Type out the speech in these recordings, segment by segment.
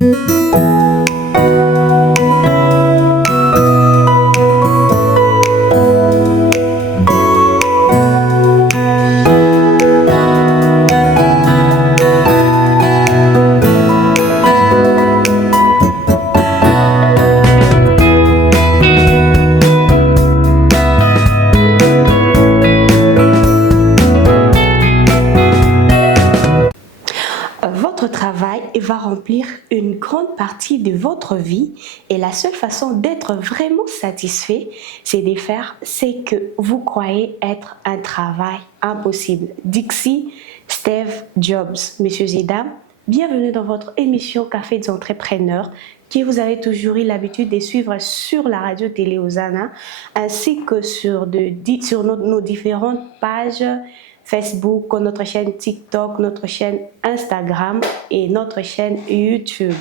Votre travail va remplir une grande partie de votre vie et la seule façon d'être vraiment satisfait, c'est de faire ce que vous croyez être un travail impossible. Dixie Steve Jobs. Messieurs et dames, bienvenue dans votre émission Café des entrepreneurs que vous avez toujours eu l'habitude de suivre sur la radio télé Osana ainsi que sur nos différentes pages Facebook, notre chaîne TikTok, notre chaîne Instagram et notre chaîne YouTube.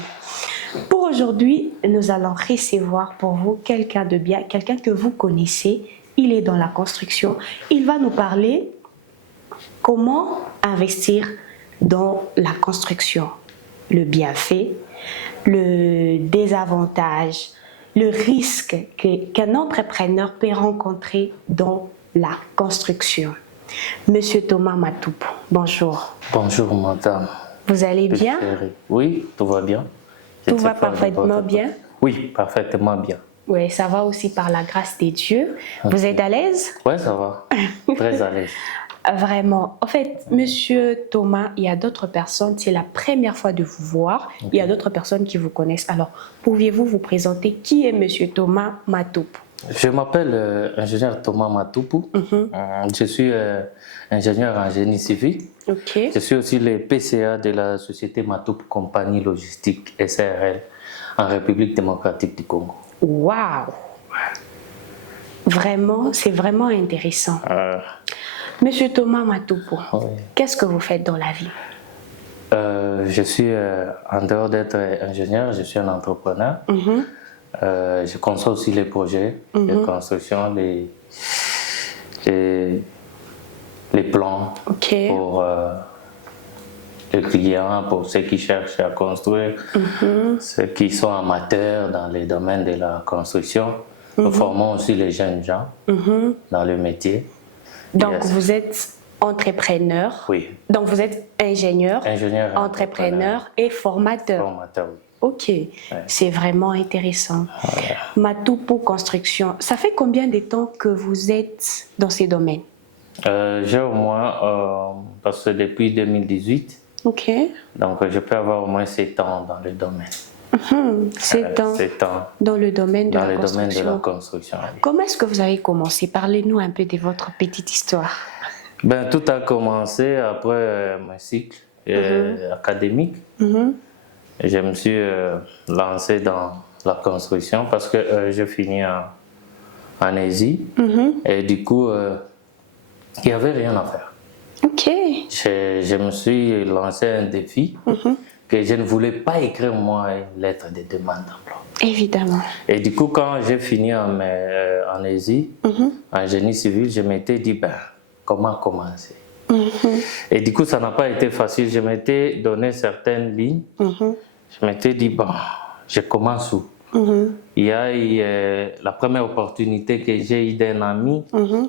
Pour aujourd'hui, nous allons recevoir pour vous quelqu'un de bien, quelqu'un que vous connaissez. Il est dans la construction. Il va nous parler comment investir dans la construction, le bienfait, le désavantage, le risque qu'un entrepreneur peut rencontrer dans la construction. Monsieur Thomas Matoupou, bonjour. Bonjour madame. Vous allez bien? Oui, tout va bien. Tout va parfaitement bien? Oui, parfaitement bien. Oui, ça va aussi par la grâce des dieux. Vous êtes à l'aise? Oui, ça va. Très à l'aise. Vraiment. En fait, monsieur Thomas, il y a d'autres personnes, c'est la première fois de vous voir. Okay. Il y a d'autres personnes qui vous connaissent. Alors, pouviez-vous vous présenter? Qui est monsieur Thomas Matoupou? Je m'appelle ingénieur Thomas Matoupou. Je suis ingénieur en génie civil. Okay. Je suis aussi le PCA de la société Matoupou Compagnie Logistique SARL en République démocratique du Congo. Waouh! Vraiment, c'est vraiment intéressant. Monsieur Thomas Matoupou, oui. Qu'est-ce que vous faites dans la vie? Je suis, en dehors d'être ingénieur, je suis un entrepreneur. Je conçois aussi les projets de construction, les plans pour les clients, pour ceux qui cherchent à construire, ceux qui sont amateurs dans les domaines de la construction. Nous formons aussi les jeunes gens dans le métier. Donc vous êtes entrepreneur, oui. Donc vous êtes ingénieur entrepreneur et formateur. Formateur, oui. Ok, ouais. C'est vraiment intéressant. Ouais. Matoupou Construction, ça fait combien de temps que vous êtes dans ces domaines? J'ai au moins, parce que depuis 2018, ok. Donc je peux avoir au moins 7 ans dans le domaine. 7 ans, 7 ans dans le domaine de dans la le construction. Domaine de la construction. Oui. Comment est-ce que vous avez commencé? Parlez-nous un peu de votre petite histoire. Ben, tout a commencé après mon cycle académique. Je me suis lancé dans la construction parce que j'ai fini en Asie et du coup, il n'y avait rien à faire. Ok. Je me suis lancé un défi que je ne voulais pas écrire moi une lettre de demande d'emploi. Évidemment. Et du coup, quand j'ai fini en Asie, en génie civil, je m'étais dit, ben, comment commencer? Et du coup, ça n'a pas été facile. Je m'étais donné certaines lignes. Je m'étais dit, bon, je commence où? Il y a eu la première opportunité que j'ai eue d'un ami,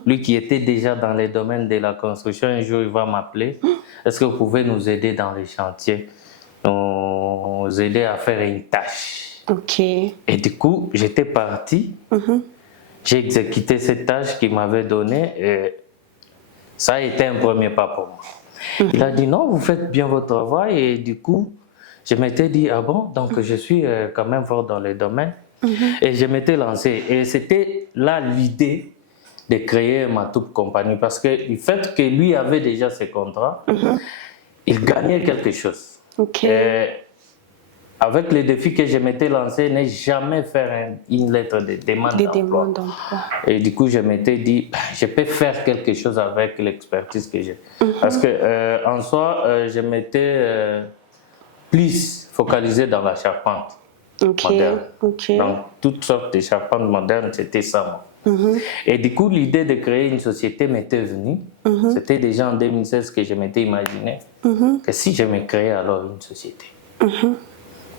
lui qui était déjà dans les domaines de la construction. Un jour, il va m'appeler. Est-ce que vous pouvez nous aider dans les chantiers? Nous aider à faire une tâche. Ok. Et du coup, j'étais parti. J'ai exécuté cette tâche qu'il m'avait donnée. Et ça a été un premier pas pour moi. Il a dit non, vous faites bien votre travail. Et du coup, je m'étais dit, ah bon, donc je suis quand même fort dans le domaine. Et je m'étais lancé. Et c'était là l'idée de créer Matoupou Compagnie. Parce que le fait que lui avait déjà ses contrats, il gagnait quelque chose. Okay. Avec le défi que je m'étais lancé, ne jamais faire une lettre de demande d'emploi. Et du coup, je m'étais dit, je peux faire quelque chose avec l'expertise que j'ai. Parce que en soi, je m'étais plus focalisé dans la charpente moderne. Donc, toutes sortes de charpentes modernes, c'était ça. Et du coup, l'idée de créer une société m'était venue. C'était déjà en 2016 que je m'étais imaginé que si je me créais alors une société.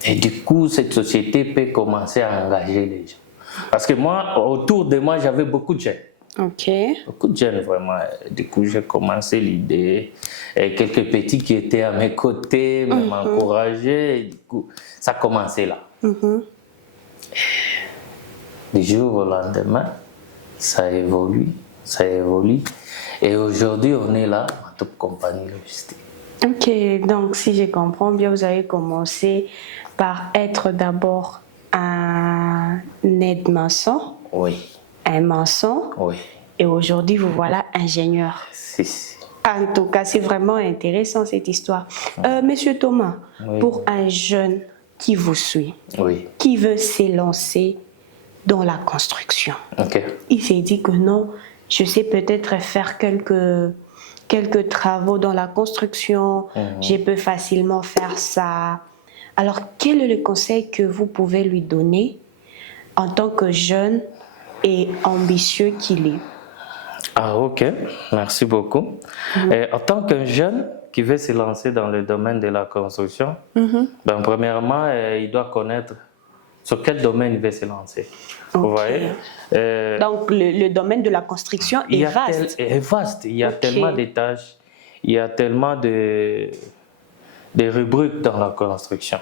Et du coup, cette société peut commencer à engager les gens. Parce que moi, autour de moi, j'avais beaucoup de jeunes. Ok. Beaucoup de jeunes, vraiment. Du coup, j'ai commencé l'idée. Et quelques petits qui étaient à mes côtés m'encourageaient. Du coup, ça a commencé là. Du jour au lendemain, ça évolue, ça évolue. Et aujourd'hui, on est là, en toute compagnie logistique. Ok, donc si je comprends bien, vous avez commencé par être d'abord un aide-maçon. Oui. Un maçon. Oui. Et aujourd'hui, vous voilà ingénieur. Si. En tout cas, c'est vraiment intéressant cette histoire. Monsieur Thomas, oui. Pour un jeune qui vous suit, oui. qui veut s'élancer dans la construction, il s'est dit que non, je sais peut-être faire quelques travaux dans la construction, je peux facilement faire ça. Alors, quel est le conseil que vous pouvez lui donner en tant que jeune et ambitieux qu'il est? Ah, ok, merci beaucoup. En tant qu'un jeune qui veut se lancer dans le domaine de la construction, ben, premièrement, il doit connaître sur quel domaine il veut se lancer. Vous voyez? Donc, le domaine de la construction est vaste. Est vaste. Il y a tellement de tâches, il y a tellement de rubriques dans la construction.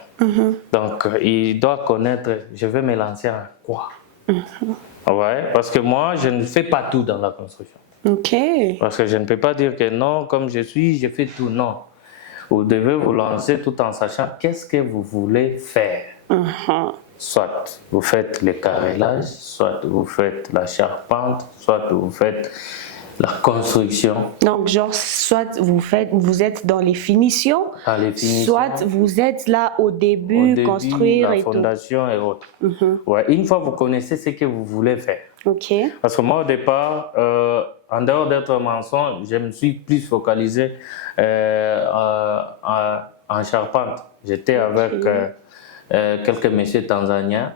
Donc, il doit connaître, je vais me lancer en quoi? Ouais, parce que moi, je ne fais pas tout dans la construction. Parce que je ne peux pas dire que non, comme je suis, je fais tout. Non. Vous devez vous lancer tout en sachant qu'est-ce que vous voulez faire. Soit vous faites le carrelage, soit vous faites la charpente, soit vous faites la construction. Donc, genre, soit vous êtes dans les finitions, soit vous êtes là au début construire la fondation et autres. Ouais, une fois vous connaissez ce que vous voulez faire. Parce que moi, au départ, en dehors d'être maçon, je me suis plus focalisé en charpente. J'étais avec quelques messieurs tanzaniens.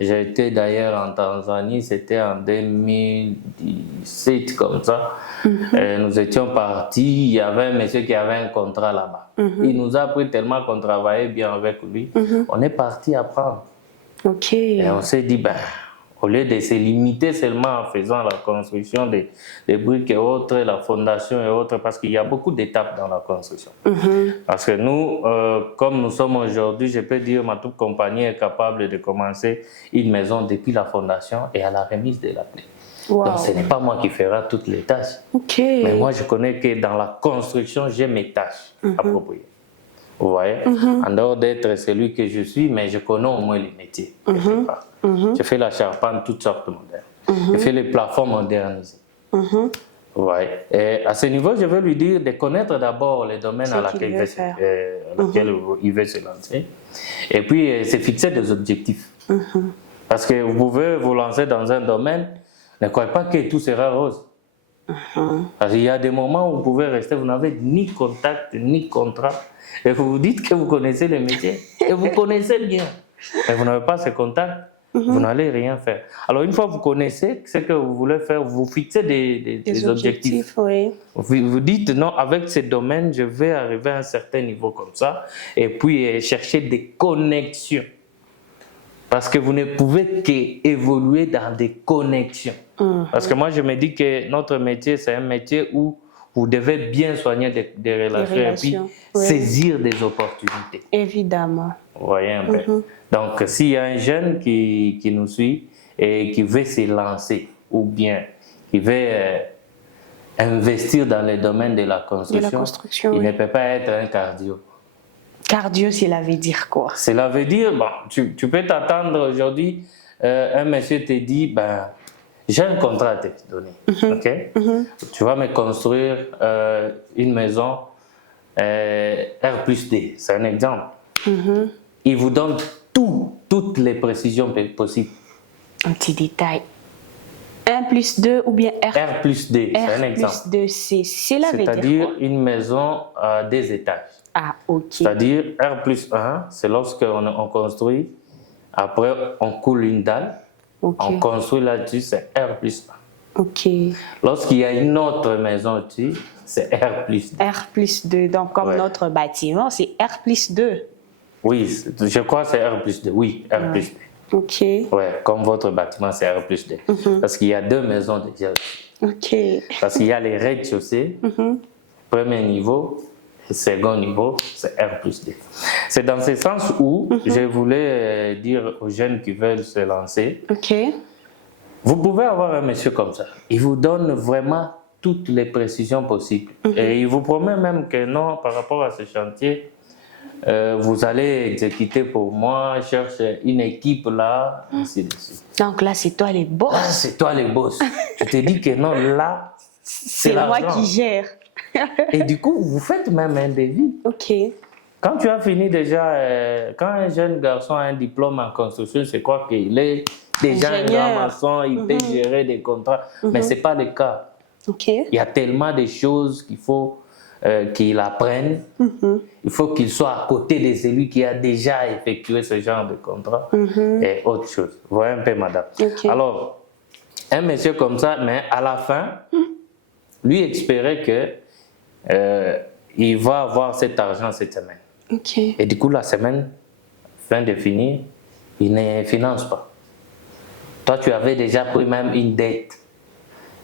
J'ai été d'ailleurs en Tanzanie, c'était en 2017 comme ça. Nous étions partis, il y avait un monsieur qui avait un contrat là-bas. Il nous a appris tellement qu'on travaillait bien avec lui. On est parti apprendre. Et on s'est dit, ben, au lieu de se limiter seulement en faisant la construction des briques et autres, la fondation et autres, parce qu'il y a beaucoup d'étapes dans la construction. Parce que nous, comme nous sommes aujourd'hui, je peux dire que ma toute compagnie est capable de commencer une maison depuis la fondation et à la remise de la clé. Donc ce n'est pas moi qui ferai toutes les tâches. Mais moi, je connais que dans la construction, j'ai mes tâches appropriées. Vous voyez, en dehors d'être celui que je suis, mais je connais au moins les métiers. Je fais la charpente, toutes sortes modernes. Je fais les plafonds modernisés. Vous voyez. Et à ce niveau, je veux lui dire de connaître d'abord les domaines à laquelle il veut se lancer. Et puis, se fixer des objectifs. Parce que vous pouvez vous lancer dans un domaine, ne croyez pas que tout sera rose. Parce qu'il y a des moments où vous pouvez rester, vous n'avez ni contact, ni contrat. Et vous vous dites que vous connaissez le métier. Et vous connaissez bien. Mais vous n'avez pas ce contact, vous n'allez rien faire. Alors une fois que vous connaissez ce que vous voulez faire, vous fixez des objectifs. Vous dites, non, avec ce domaine, je vais arriver à un certain niveau comme ça. Et puis chercher des connexions. Parce que vous ne pouvez qu'évoluer dans des connexions. Parce que moi, je me dis que notre métier, c'est un métier où vous devez bien soigner des relations et puis saisir des opportunités. Évidemment. Vous voyez un peu. Donc, s'il y a un jeune qui nous suit et qui veut se lancer ou bien qui veut investir dans le domaine de la construction, il ne peut pas être un cardio. Cardio, cela veut dire quoi? Cela veut dire, bon, tu peux t'attendre aujourd'hui, un monsieur te dit, ben, j'ai un contrat à te donner, tu vas me construire une maison R+D, c'est un exemple. Il vous donne toutes les précisions possibles. Un petit détail. 1+2 ou bien R+D, c'est un exemple. R+2, cela veut dire quoi? C'est-à-dire une maison à des étages. Ah, ok. C'est-à-dire R+1, c'est lorsqu'on construit, après on coule une dalle, on construit là-dessus, c'est R+1. Ok. Lorsqu'il y a une autre maison dessus, c'est R+2. R+2, donc comme notre bâtiment, c'est R+2. Oui, je crois que c'est R+2. Oui, R+2. Ok. Ouais, comme votre bâtiment, c'est R+2. Parce qu'il y a 2 maisons déjà. Ok. Parce qu'il y a les rez-de-chaussée, premier niveau, et second niveau, c'est R+2. C'est dans ce sens où je voulais dire aux jeunes qui veulent se lancer, Ok. vous pouvez avoir un monsieur comme ça. Il vous donne vraiment toutes les précisions possibles. Et il vous promet même que non, par rapport à ce chantier, vous allez exécuter pour moi, cherche une équipe là, ainsi de suite. Donc là, c'est toi les boss. Là, c'est toi les boss. Tu te dis que non, là, C'est moi qui gère. Et du coup, vous faites même un devis. Ok. Quand tu as fini déjà, quand un jeune garçon a un diplôme en construction, c'est quoi qu'il est déjà un grand maçon, il peut gérer des contrats. Mais ce n'est pas le cas. Ok. Il y a tellement de choses qu'il faut qu'il apprenne. Il faut qu'il soit à côté de celui qui a déjà effectué ce genre de contrat et autre chose. Vous voyez un peu, madame. Ok. Alors, un monsieur comme ça, mais à la fin, lui espérait que il va avoir cet argent cette semaine. Ok. Et du coup, la semaine, fin de finir, il ne finance pas. Toi, tu avais déjà pris même une dette.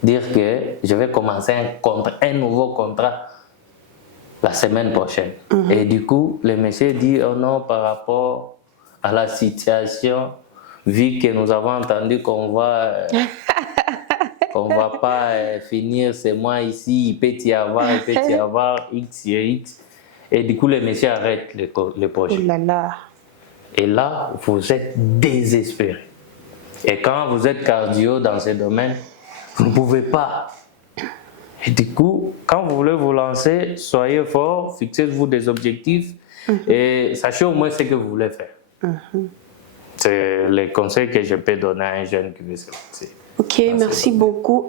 Dire que je vais commencer un nouveau contrat la semaine prochaine. Et du coup, le monsieur dit, oh non, par rapport à la situation, vu que nous avons entendu qu'on va pas finir ce mois ici, il peut y avoir X et X. Et du coup, le monsieur arrête le projet. Oh là là. Et là, vous êtes désespéré. Et quand vous êtes cardio dans ce domaine, vous ne pouvez pas. Et du coup, quand vous voulez vous lancer, soyez fort, fixez-vous des objectifs et sachez au moins ce que vous voulez faire. C'est le conseil que je peux donner à un jeune qui veut se lancer. Ok, merci beaucoup.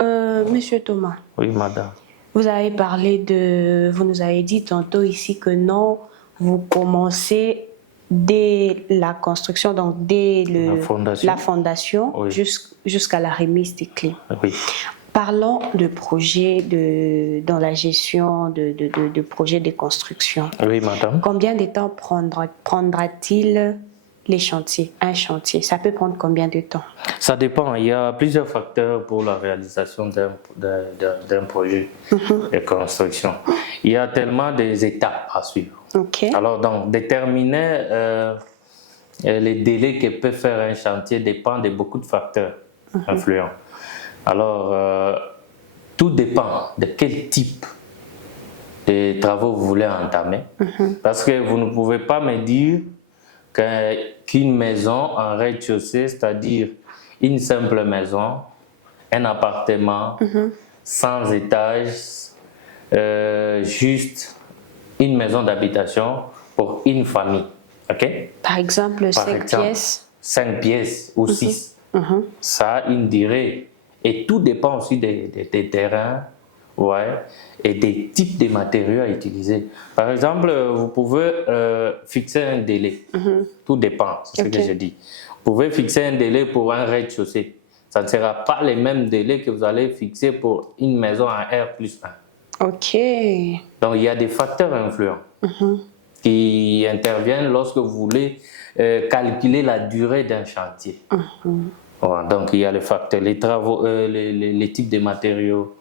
Monsieur Thomas. Oui, madame. Vous nous avez dit tantôt ici que non, vous commencez dès la construction, donc dès la fondation oui. jusqu'à la remise des clés. Oui. Parlons de projets dans la gestion de projets de construction. Oui, madame. Combien de temps prendra-t-il les chantiers, un chantier? Ça peut prendre combien de temps? Ça dépend. Il y a plusieurs facteurs pour la réalisation d'un projet de construction. Il y a tellement d'étapes à suivre. Okay. Alors, donc, déterminer les délais que peut faire un chantier dépend de beaucoup de facteurs influents. Alors, tout dépend de quel type de travaux vous voulez entamer. Parce que vous ne pouvez pas me dire qu'une maison en rez-de-chaussée, c'est-à-dire une simple maison, un appartement, sans étage, juste une maison d'habitation pour une famille. Okay? Par exemple, 5 pièces. 5 pièces ou 6. Ça a une durée. Et tout dépend aussi des terrains, ouais, et des types de matériaux à utiliser. Par exemple, vous pouvez fixer un délai. Tout dépend, c'est ce que je dis. Vous pouvez fixer un délai pour un rez-de-chaussée. Ça ne sera pas les mêmes délais que vous allez fixer pour une maison en R+1. Ok. Donc, il y a des facteurs influents qui interviennent lorsque vous voulez calculer la durée d'un chantier. Voilà, donc, il y a les facteurs, les travaux, les types de matériaux,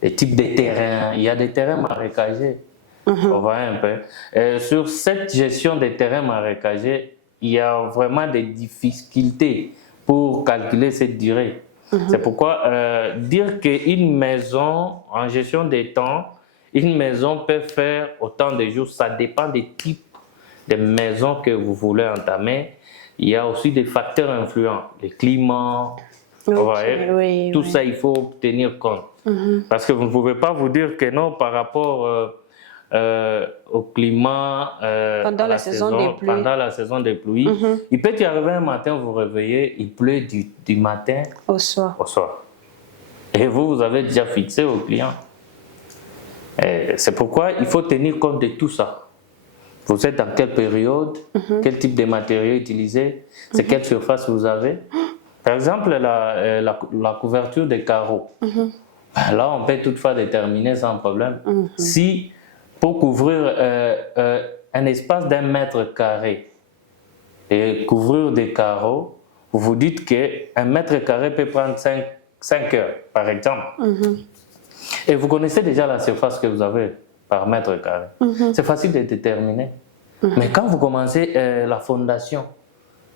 les types de terrains. Il y a des terrains marécagés. On voit un peu. Sur cette gestion des terrains marécagés, il y a vraiment des difficultés pour calculer cette durée. C'est pourquoi dire qu'une maison, en gestion des temps, une maison peut faire autant de jours, ça dépend des types de maisons que vous voulez entamer. Il y a aussi des facteurs influents, le climat, tout ça il faut tenir compte. Parce que vous ne pouvez pas vous dire que non par rapport au climat pendant la saison des pluies. Il peut y arriver un matin, vous vous réveillez, il pleut du matin au soir. Et vous avez déjà fixé au client. C'est pourquoi il faut tenir compte de tout ça. Vous êtes dans quelle période, quel type de matériaux utiliser, c'est quelle surface vous avez. Par exemple, la couverture des carreaux. Là, on peut toutefois déterminer sans problème. Si, pour couvrir un espace d'1 mètre carré, et couvrir des carreaux, vous vous dites qu'un mètre carré peut prendre 5 heures, par exemple. Et vous connaissez déjà la surface que vous avez par mètre carré. C'est facile de déterminer. Mais quand vous commencez la fondation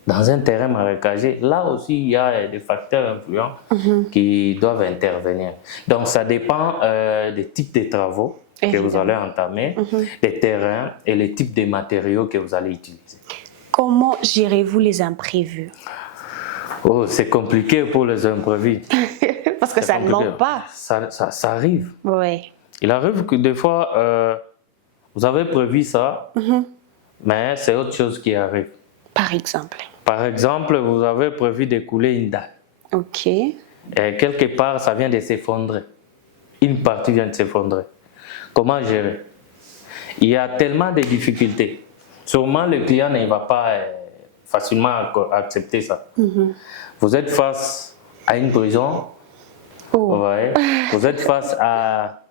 dans un terrain marécagé, là aussi, il y a des facteurs influents qui doivent intervenir. Donc, ça dépend des types de travaux que vous allez entamer, des terrains et les types de matériaux que vous allez utiliser. Comment gérez-vous les imprévus? Oh, c'est compliqué pour les imprévus. Parce que ça ne manque pas. Ça arrive. Oui. Il arrive que des fois, vous avez prévu ça, mais c'est autre chose qui arrive. Par exemple? Par exemple, vous avez prévu d'écouler une dalle. Ok. Et quelque part, ça vient de s'effondrer. Une partie vient de s'effondrer. Comment gérer? Il y a tellement de difficultés. Sûrement, le client ne va pas facilement accepter ça. Vous êtes face à une prison. Vous voyez? Vous êtes face à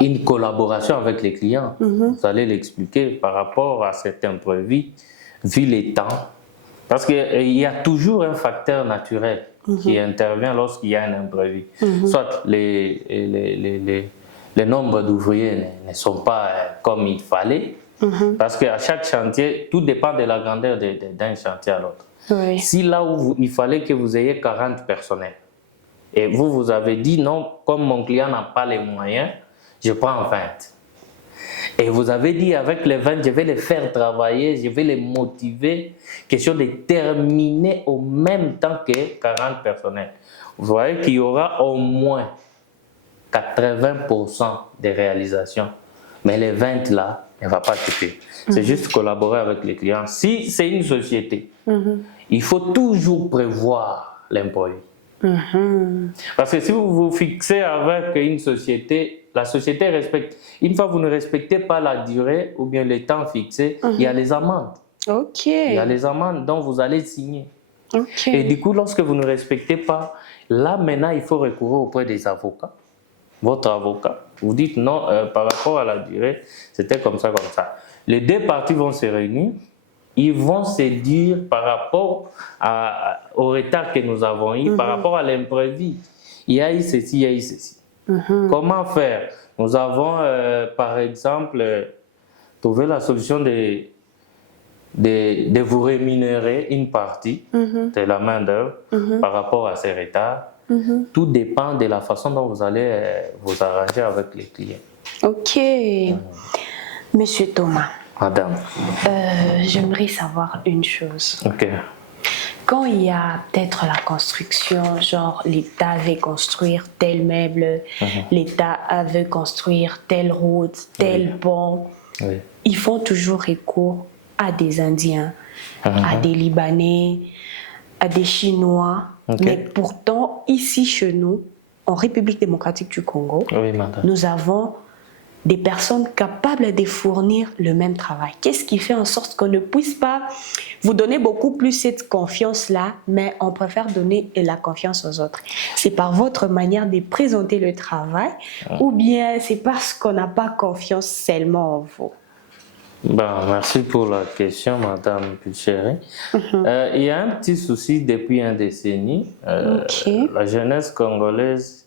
une collaboration avec les clients. Vous allez l'expliquer par rapport à cet imprévu, vu les temps. Parce qu'il y a toujours un facteur naturel qui intervient lorsqu'il y a un imprévu. Soit les nombres d'ouvriers ne sont pas comme il fallait, parce qu'à chaque chantier, tout dépend de la grandeur d'un chantier à l'autre. Oui. Si là où il fallait que vous ayez 40 personnels, et vous avez dit non, comme mon client n'a pas les moyens, je prends 20. Et vous avez dit avec les 20, je vais les faire travailler, je vais les motiver. Question de terminer au même temps que 40 personnels. Vous voyez qu'il y aura au moins 80% de réalisations. Mais les 20 là, ne va pas quitter. C'est juste collaborer avec les clients. Si c'est une société, il faut toujours prévoir l'imprévu. Parce que si vous vous fixez avec une société, la société respecte. Une fois que vous ne respectez pas la durée ou bien le temps fixé, il y a les amendes. Ok. Il y a les amendes dont vous allez signer. Ok. Et du coup, lorsque vous ne respectez pas, là maintenant, il faut recourir auprès des avocats. Votre avocat. Vous dites non, par rapport à la durée, c'était comme ça, comme ça. Les deux parties vont se réunir. Ils vont se dire par rapport au retard que nous avons eu, par rapport à l'imprévu. Il y a eu ceci, il y a eu ceci. Comment faire? Nous avons, par exemple, trouvé la solution de vous rémunérer une partie de la main-d'œuvre par rapport à ces retards. Tout dépend de la façon dont vous allez vous arranger avec les clients. Ok. Monsieur Thomas. Madame. J'aimerais savoir une chose. Ok. Quand il y a peut-être la construction, genre l'État veut construire tel meuble, l'État veut construire telle route, tel pont, ils font toujours recours à des Indiens, à des Libanais, à des Chinois. Mais pourtant, ici chez nous, en République démocratique du Congo, nous avons des personnes capables de fournir le même travail. Qu'est-ce qui fait en sorte qu'on ne puisse pas vous donner beaucoup plus cette confiance-là, mais on préfère donner la confiance aux autres? C'est par votre manière de présenter le travail ou bien c'est parce qu'on n'a pas confiance seulement en vous? Merci pour la question, Madame Pulchéry. Il y a un petit souci depuis une décennie. La jeunesse congolaise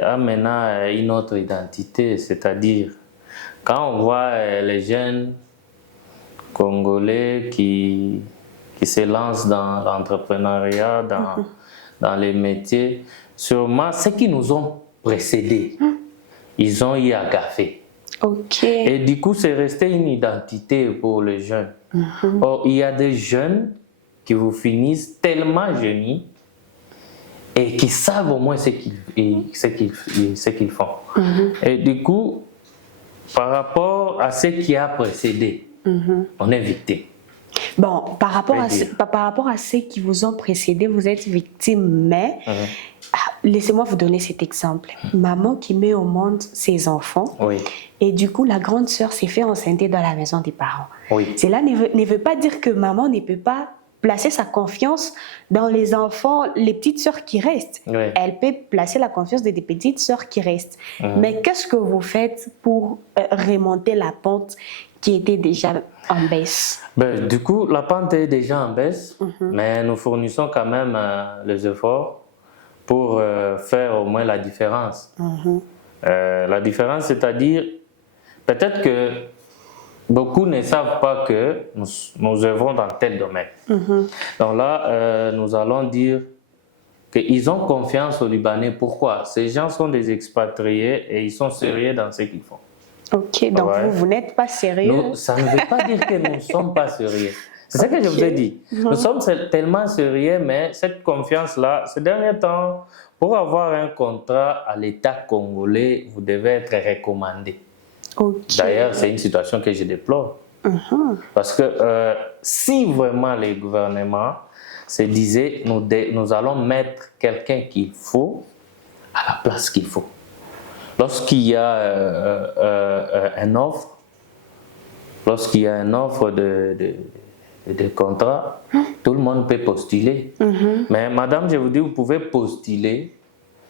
a maintenant une autre identité, c'est-à-dire quand on voit les jeunes congolais qui se lancent dans l'entrepreneuriat, dans les métiers, sûrement ceux qui nous ont précédés, ils ont eu à gaffer. Et du coup, c'est resté une identité pour les jeunes. Or, il y a des jeunes qui vous finissent tellement jeunes et qui savent au moins ce qu'ils font. Et du coup, par rapport à ce qui a précédé, on est victime. Bon, par rapport à ceux qui vous ont précédé, vous êtes victime, mais laissez-moi vous donner cet exemple. Maman qui met au monde ses enfants, et du coup, la grande sœur s'est fait enceinter dans la maison des parents. Cela ne veut pas dire que maman ne peut pas placer sa confiance dans les enfants, les petites sœurs qui restent. Elle peut placer la confiance des petites sœurs qui restent. Mais qu'est-ce que vous faites pour remonter la pente qui était déjà en baisse? Ben, du coup, la pente est déjà en baisse, mais nous fournissons quand même les efforts pour faire au moins la différence. La différence, c'est-à-dire, peut-être que beaucoup ne savent pas que nous œuvrons dans tel domaine. Donc là, nous allons dire qu'ils ont confiance aux Libanais. Pourquoi? Ces gens sont des expatriés et ils sont sérieux dans ce qu'ils font. Ok, donc vous n'êtes pas sérieux? Ça ne veut pas dire que nous ne sommes pas sérieux. C'est ça que je vous ai dit. Nous sommes tellement sérieux, mais cette confiance-là, ces derniers temps, pour avoir un contrat à l'État congolais, vous devez être recommandé. D'ailleurs, c'est une situation que je déplore. Parce que si vraiment les gouvernements se disaient, nous allons mettre quelqu'un qu'il faut à la place qu'il faut. Lorsqu'il y a une offre, de contrat, tout le monde peut postuler. Mais madame, je vous dis, vous pouvez postuler,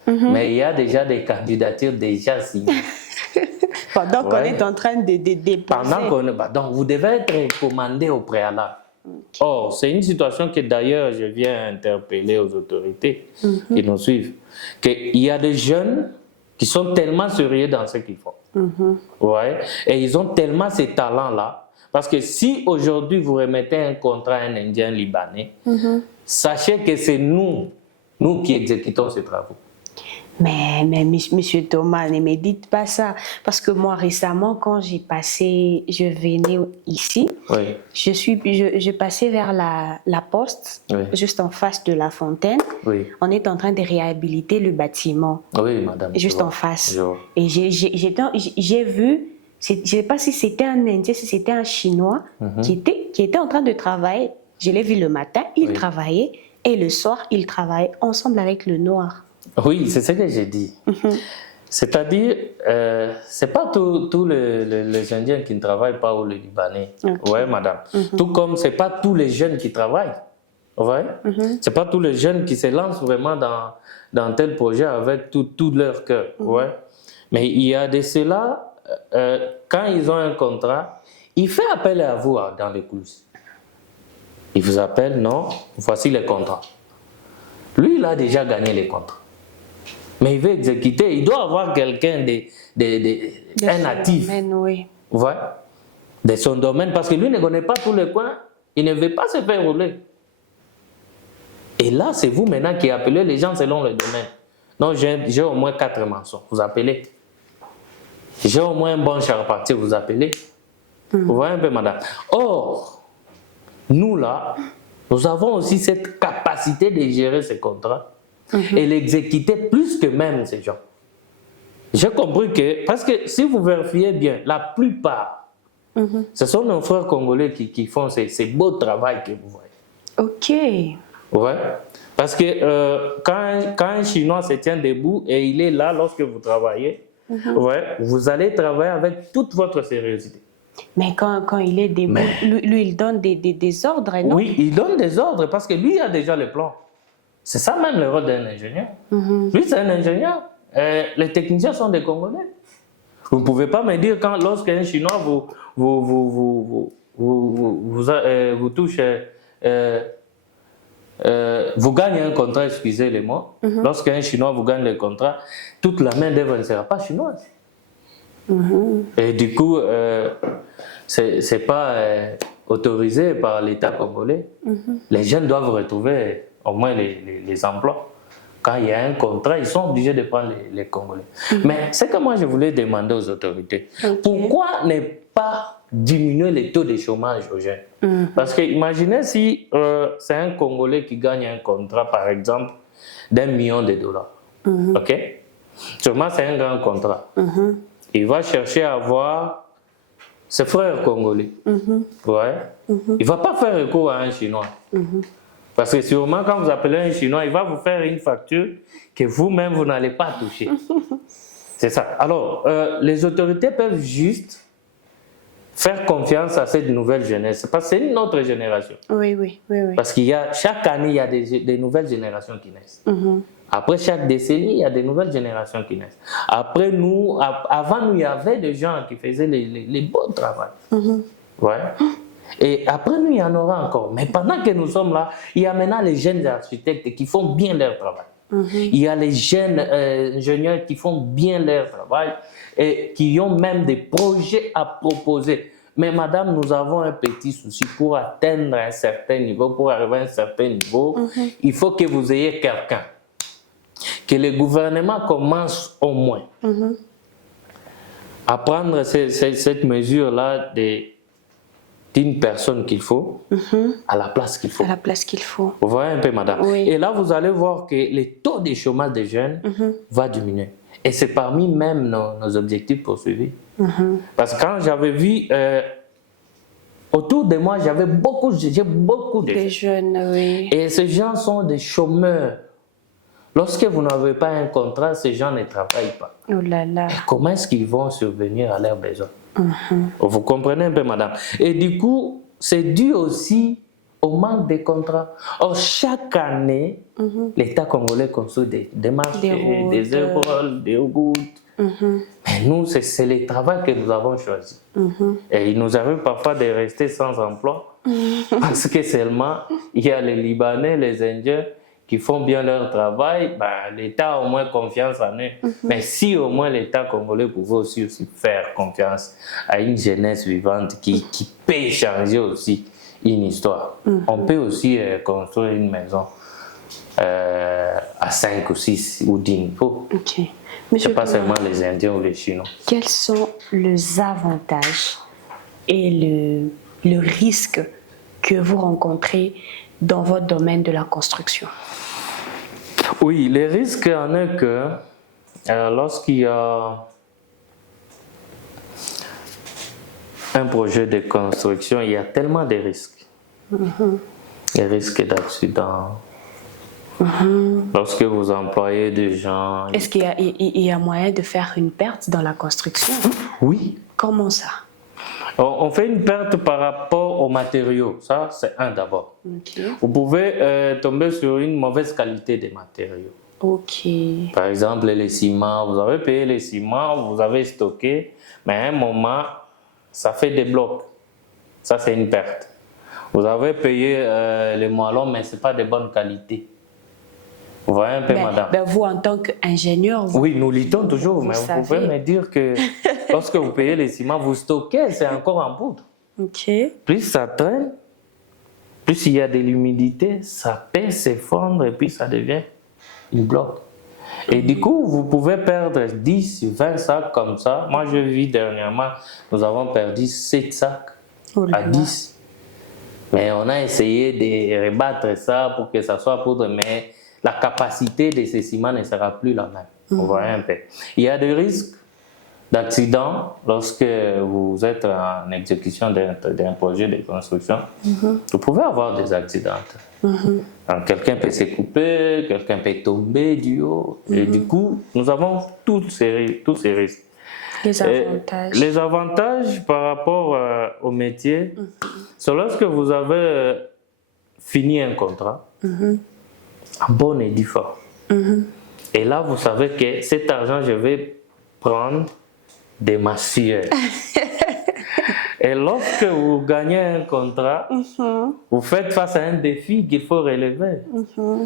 mais il y a déjà des candidatures déjà signées. Pendant qu'on est en train de déposer. Donc, vous devez être recommandé au préalable. Or, c'est une situation que d'ailleurs, je viens interpeller aux autorités qui nous suivent. Qu'il y a des jeunes qui sont tellement sérieux dans ce qu'ils font. Et ils ont tellement ces talents-là. Parce que si aujourd'hui, vous remettez un contrat à un Indien libanais, sachez que c'est nous qui exécutons ces travaux. Mais monsieur Thomas, ne me dites pas ça. Parce que moi, récemment, quand je venais ici, je passais vers la poste, juste en face de la fontaine. On est en train de réhabiliter le bâtiment. Oui, madame. Juste en face. Et j'ai vu, je ne sais pas si c'était un Indien, si c'était un Chinois, qui était en train de travailler. Je l'ai vu le matin, il travaillait. Et le soir, il travaillait ensemble avec le Noir. Oui, c'est ce que j'ai dit. C'est-à-dire, ce n'est pas tous les Indiens qui ne travaillent pas ou les Libanais. Oui, madame. Tout comme ce n'est pas tous les jeunes qui travaillent. Ce n'est pas tous les jeunes qui se lancent vraiment dans tel projet avec tout leur cœur. Mais il y a de ceux-là, quand ils ont un contrat, il fait appel à vous dans les coulisses. Il vous appelle, non, voici les contrats. Lui, il a déjà gagné les contrats. Mais il veut exécuter, il doit avoir quelqu'un un natif. De son domaine, parce que lui ne connaît pas tous les coins, il ne veut pas se faire rouler. Et là, c'est vous maintenant qui appelez les gens selon le domaine. Non, j'ai au moins 4 maçons, vous appelez. J'ai au moins un bon charpentier, vous appelez. Vous voyez un peu, madame. Or, nous là, nous avons aussi cette capacité de gérer ces contrats. Et l'exécuter plus que même ces gens. J'ai compris que, parce que si vous vérifiez bien, la plupart, ce sont nos frères congolais qui font ces beaux travaux que vous voyez. Ok. Parce que quand un Chinois se tient debout et il est là lorsque vous travaillez, vous allez travailler avec toute votre sérieuxité. Mais quand il est debout, lui, il donne des ordres, non? Oui, il donne des ordres parce que lui, il a déjà le plan. C'est ça même le rôle d'un ingénieur. Lui, c'est un ingénieur. Les techniciens sont des Congolais. Vous ne pouvez pas me dire lorsqu'un Chinois vous touche, vous gagnez un contrat, excusez les mots. Lorsqu'un Chinois vous gagne le contrat, toute la main-d'œuvre ne sera pas chinoise. Et du coup, ce n'est pas autorisé par l'État congolais. Les jeunes doivent retrouver au moins les emplois. Quand il y a un contrat, ils sont obligés de prendre les Congolais. Mais ce que moi je voulais demander aux autorités, pourquoi ne pas diminuer les taux de chômage aux jeunes? Parce que imaginez si c'est un Congolais qui gagne un contrat, par exemple, d'$1 million. Ok? Sûrement c'est un grand contrat. Il va chercher à avoir ses frères congolais. Il ne va pas faire recours à un Chinois. Parce que sûrement, quand vous appelez un Chinois, il va vous faire une facture que vous-même, vous n'allez pas toucher. C'est ça. Alors, les autorités peuvent juste faire confiance à cette nouvelle jeunesse, parce que c'est une autre génération. Oui, oui, oui, oui. Parce qu'il y a, chaque année, il y a des nouvelles générations qui naissent. Après chaque décennie, il y a des nouvelles générations qui naissent. Après nous, avant nous, il y avait des gens qui faisaient les bons travaux. Ouais. Et après nous, il y en aura encore. Mais pendant que nous sommes là, il y a maintenant les jeunes architectes qui font bien leur travail. Il y a les jeunes ingénieurs qui font bien leur travail et qui ont même des projets à proposer. Mais madame, nous avons un petit souci. Pour atteindre un certain niveau, pour arriver à un certain niveau, il faut que vous ayez quelqu'un. Que le gouvernement commence au moins à prendre cette mesure-là d'une personne qu'il faut à la place qu'il faut. À la place qu'il faut. Vous voyez un peu, madame. Oui. Et là, vous allez voir que le taux de chômage des jeunes va diminuer. Et c'est parmi même nos objectifs poursuivis. Parce que quand j'avais vu, autour de moi, j'ai beaucoup de jeunes. Oui. Et ces gens sont des chômeurs. Lorsque vous n'avez pas un contrat, ces gens ne travaillent pas. Oh là là. Et comment est-ce qu'ils vont survenir à leurs besoins? Vous comprenez un peu, madame? Et du coup, c'est dû aussi au manque de contrats. Or, chaque année, l'État congolais construit des marchés, des écoles, des routes. Mais nous, c'est le travail que nous avons choisi. Et il nous arrive parfois de rester sans emploi parce que seulement il y a les Libanais, les Indiens qui font bien leur travail. L'État a au moins confiance en eux. Mais si au moins l'État congolais pouvait aussi faire confiance à une jeunesse vivante qui peut changer aussi une histoire. On peut aussi construire une maison à 5 ou 6 ou 10 niveaux. Ce n'est pas seulement les Indiens ou les Chinois. Quels sont les avantages et le risque que vous rencontrez dans votre domaine de la construction? Oui, les risques en est que lorsqu'il y a un projet de construction, il y a tellement de risques. Les risques d'accident. Lorsque vous employez des gens... Est-ce qu'il y a moyen de faire une perte dans la construction? Oui. Comment ça? On fait une perte par rapport aux matériaux. Ça, c'est un d'abord. Vous pouvez tomber sur une mauvaise qualité des matériaux. Par exemple, les ciments. Vous avez payé les ciments, vous avez stocké, mais à un moment, ça fait des blocs. Ça, c'est une perte. Vous avez payé les moellons, mais ce n'est pas de bonne qualité. Vous voyez un peu, madame? Vous, en tant qu'ingénieur... Oui, nous luttons toujours, mais vous pouvez me dire que lorsque vous payez les ciments, vous stockez, c'est encore en poudre. Plus ça traîne, plus il y a de l'humidité, ça peut s'effondrer et puis ça devient une bloc. Et du coup, vous pouvez perdre 10, 20 sacs comme ça. Moi, je vis dernièrement, nous avons perdu 7 sacs à 10. Mais on a essayé de rebattre ça pour que ça soit poudre, mais la capacité de ces ciments ne sera plus la même. Vous voyez un peu. Il y a des risques d'accident lorsque vous êtes en exécution d'un projet de construction. Vous pouvez avoir des accidents. Quelqu'un peut se couper, quelqu'un peut tomber du haut. Et du coup, nous avons tous ces risques. Les avantages par rapport au métier, c'est lorsque vous avez fini un contrat, en bon et due forme. Et là, vous savez que cet argent, je vais prendre des masseurs. Et lorsque vous gagnez un contrat, vous faites face à un défi qu'il faut relever.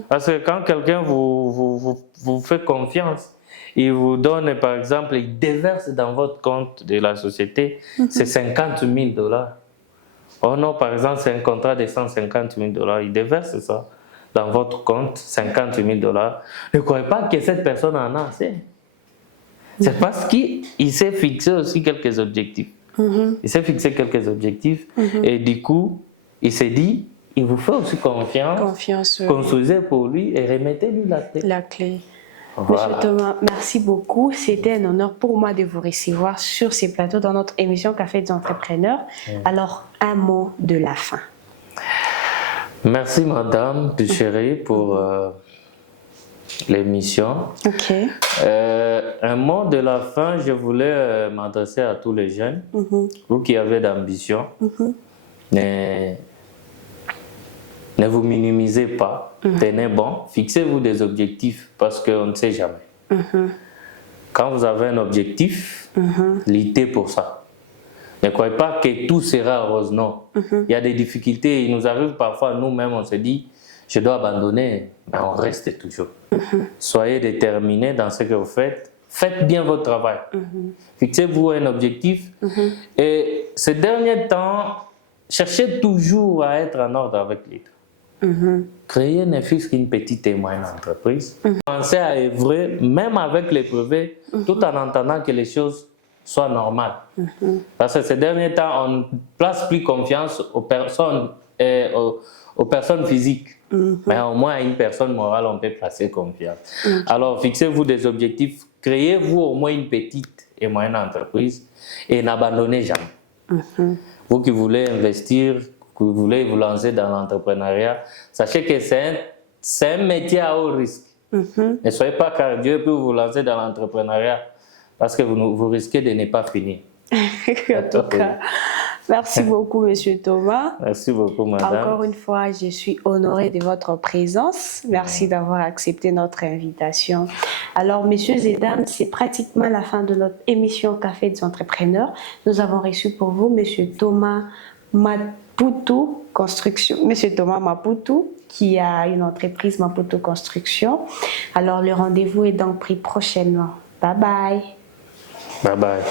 Parce que quand quelqu'un vous fait confiance, il vous donne, par exemple, il déverse dans votre compte de la société, c'est 50 000 $. Oh non, par exemple, c'est un contrat de 150 000 $. Il déverse ça dans votre compte, 50 000 $. Ne croyez pas que cette personne en a assez. C'est parce qu'il s'est fixé aussi quelques objectifs. Il s'est fixé quelques objectifs et du coup, il s'est dit, il vous fait aussi confiance, construisez pour lui et remettez-lui la clé. Voilà. Monsieur Thomas, merci beaucoup. C'était un honneur pour moi de vous recevoir sur ces plateaux dans notre émission Café des entrepreneurs. Alors, un mot de la fin. Merci Madame Duchéry pour l'émission. Ok. Un mot de la fin, je voulais m'adresser à tous les jeunes, vous qui avez d'ambition. Ne vous minimisez pas, tenez bon, fixez-vous des objectifs parce qu'on ne sait jamais. Quand vous avez un objectif, luttez pour ça. Ne croyez pas que tout sera rose, non. Il y a des difficultés, il nous arrive parfois, nous-mêmes, on se dit, je dois abandonner, mais on reste toujours. Soyez déterminés dans ce que vous faites, faites bien votre travail. Fixez-vous un objectif et ces derniers temps, cherchez toujours à être en ordre avec l'État. Créer ne fût-ce qu'une petite et moyenne entreprise. Pensez à œuvrer, même avec les brevets, tout en entendant que les choses soient normales. Parce que ces derniers temps, on ne place plus confiance aux personnes physiques. Mais au moins, à une personne morale, on peut placer confiance. Alors, fixez-vous des objectifs, créez-vous au moins une petite et moyenne entreprise et n'abandonnez jamais. Vous qui voulez investir, que vous voulez vous lancer dans l'entrepreneuriat, sachez que c'est un métier à haut risque. Ne soyez pas cardieux pour vous lancer dans l'entrepreneuriat parce que vous risquez de ne pas finir. En tout cas, merci beaucoup, Monsieur Thomas. Merci beaucoup, madame. Encore une fois, je suis honorée de votre présence. Merci d'avoir accepté notre invitation. Alors, messieurs et dames, c'est pratiquement la fin de notre émission Café des entrepreneurs. Nous avons reçu pour vous Monsieur Thomas Maputo Construction. Monsieur Thomas Maputo, qui a une entreprise Maputo Construction. Alors, le rendez-vous est donc pris prochainement. Bye bye. Bye bye.